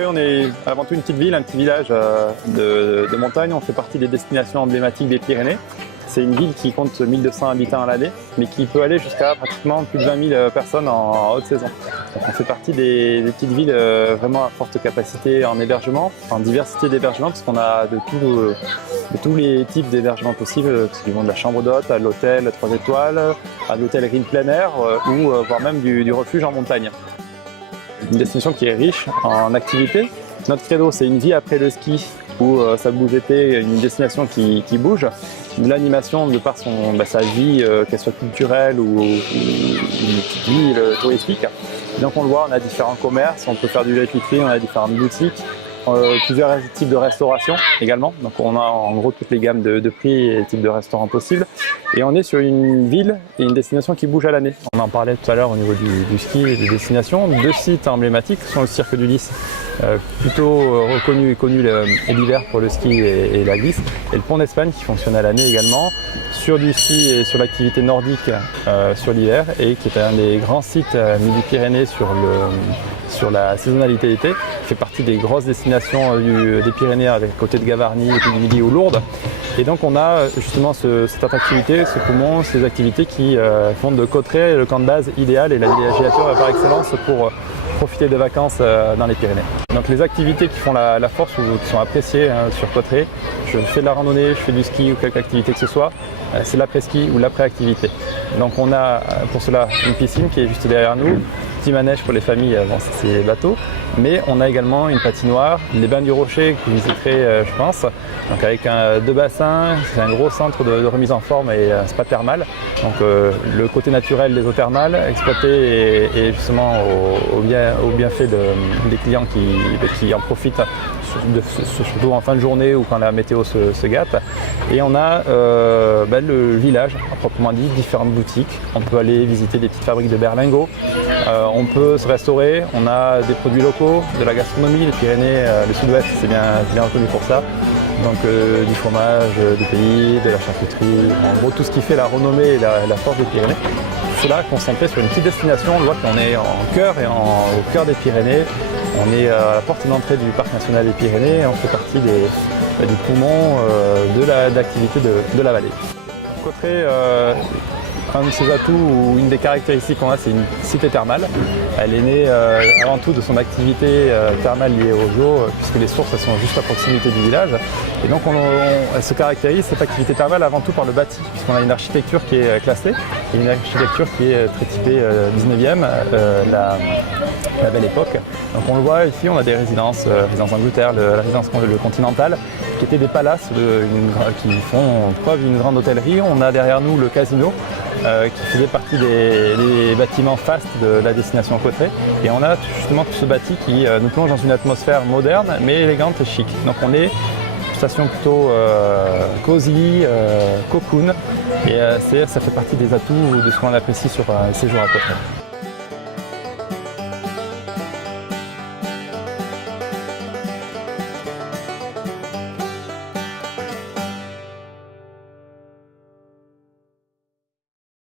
Cauterets, on est avant tout une petite ville, un petit village de montagne. On fait partie des destinations emblématiques des Pyrénées. C'est une ville qui compte 1200 habitants à l'année, mais qui peut aller jusqu'à pratiquement plus de 20 000 personnes en haute saison. Donc on fait partie des petites villes vraiment à forte capacité en hébergement, en diversité d'hébergement, parce qu'on a de tous les types d'hébergement possibles, qui vont de la chambre d'hôte à l'hôtel 3 étoiles, à l'hôtellerie de plein air ou voire même du refuge en montagne. Une destination qui est riche en activités. Notre credo, c'est une vie après le ski où ça bouge été, une destination qui bouge. L'animation, de par sa vie, qu'elle soit culturelle ou une vie touristique. Donc on le voit, on a différents commerces, on peut faire du épicerie, on a différentes boutiques. Plusieurs types de restauration également, donc on a en gros toutes les gammes de prix et types de restaurants possibles, et on est sur une ville et une destination qui bouge à l'année. On en parlait tout à l'heure au niveau du ski et des destinations. 2 sites emblématiques sont le Cirque du Lys, plutôt reconnu et connu l'hiver pour le ski et la glisse, et le Pont d'Espagne qui fonctionne à l'année également, sur du ski et sur l'activité nordique sur l'hiver, et qui est un des grands sites Midi-Pyrénées sur la saisonnalité d'été, qui fait partie des grosses destinations des Pyrénées, à côté de Gavarnie, et puis du Midi ou Lourdes. Et donc on a justement cette attractivité, ce poumon, ces activités qui font de Cauterets le camp de base idéal et la villégiature par excellence pour profiter de vacances dans les Pyrénées. Donc les activités qui font la force ou qui sont appréciées sur Cauterets, je fais de la randonnée, je fais du ski ou quelque activité que ce soit, c'est l'après-ski ou l'après-activité. Donc on a pour cela une piscine qui est juste derrière nous, petit manège pour les familles, bon, c'est les bateaux, mais on a également une patinoire, les bains du Rocher que vous visiterez je pense, donc avec 2 bassins, c'est un gros centre de remise en forme et un spa thermal, donc le côté naturel des eaux thermales exploité et justement au bienfait des clients qui en profitent, surtout en fin de journée ou quand la météo se gâte. Et on a le village à proprement dit, différentes boutiques. On peut aller visiter des petites fabriques de berlingots, on peut se restaurer, on a des produits locaux, de la gastronomie, les Pyrénées, le sud-ouest c'est bien reconnu pour ça. Donc du fromage du pays, de la charcuterie, en gros tout ce qui fait la renommée et la force des Pyrénées. Tout cela concentré sur une petite destination. On voit qu'on est en cœur et au cœur des Pyrénées. On est à la porte d'entrée du Parc national des Pyrénées et on fait partie du poumon de l'activité de la vallée. Cauterets, un de ses atouts ou une des caractéristiques qu'on a, c'est une cité thermale. Elle est née avant tout de son activité thermale liée aux eaux, puisque les sources elles sont juste à proximité du village. Et donc elle se caractérise cette activité thermale avant tout par le bâti, puisqu'on a une architecture qui est classée et une architecture qui est très typée 19e, la belle époque. Donc on le voit ici, on a des résidences Angleterre, la résidence le Continental, qui étaient des palaces qui font preuve d'une grande hôtellerie. On a derrière nous le casino, qui faisait partie des bâtiments fastes de la destination Cauterets. Et on a justement tout ce bâti qui nous plonge dans une atmosphère moderne mais élégante et chic. Donc on est une station plutôt cosy, cocoon, et ça fait partie des atouts de ce qu'on apprécie sur un séjour à Cauterets.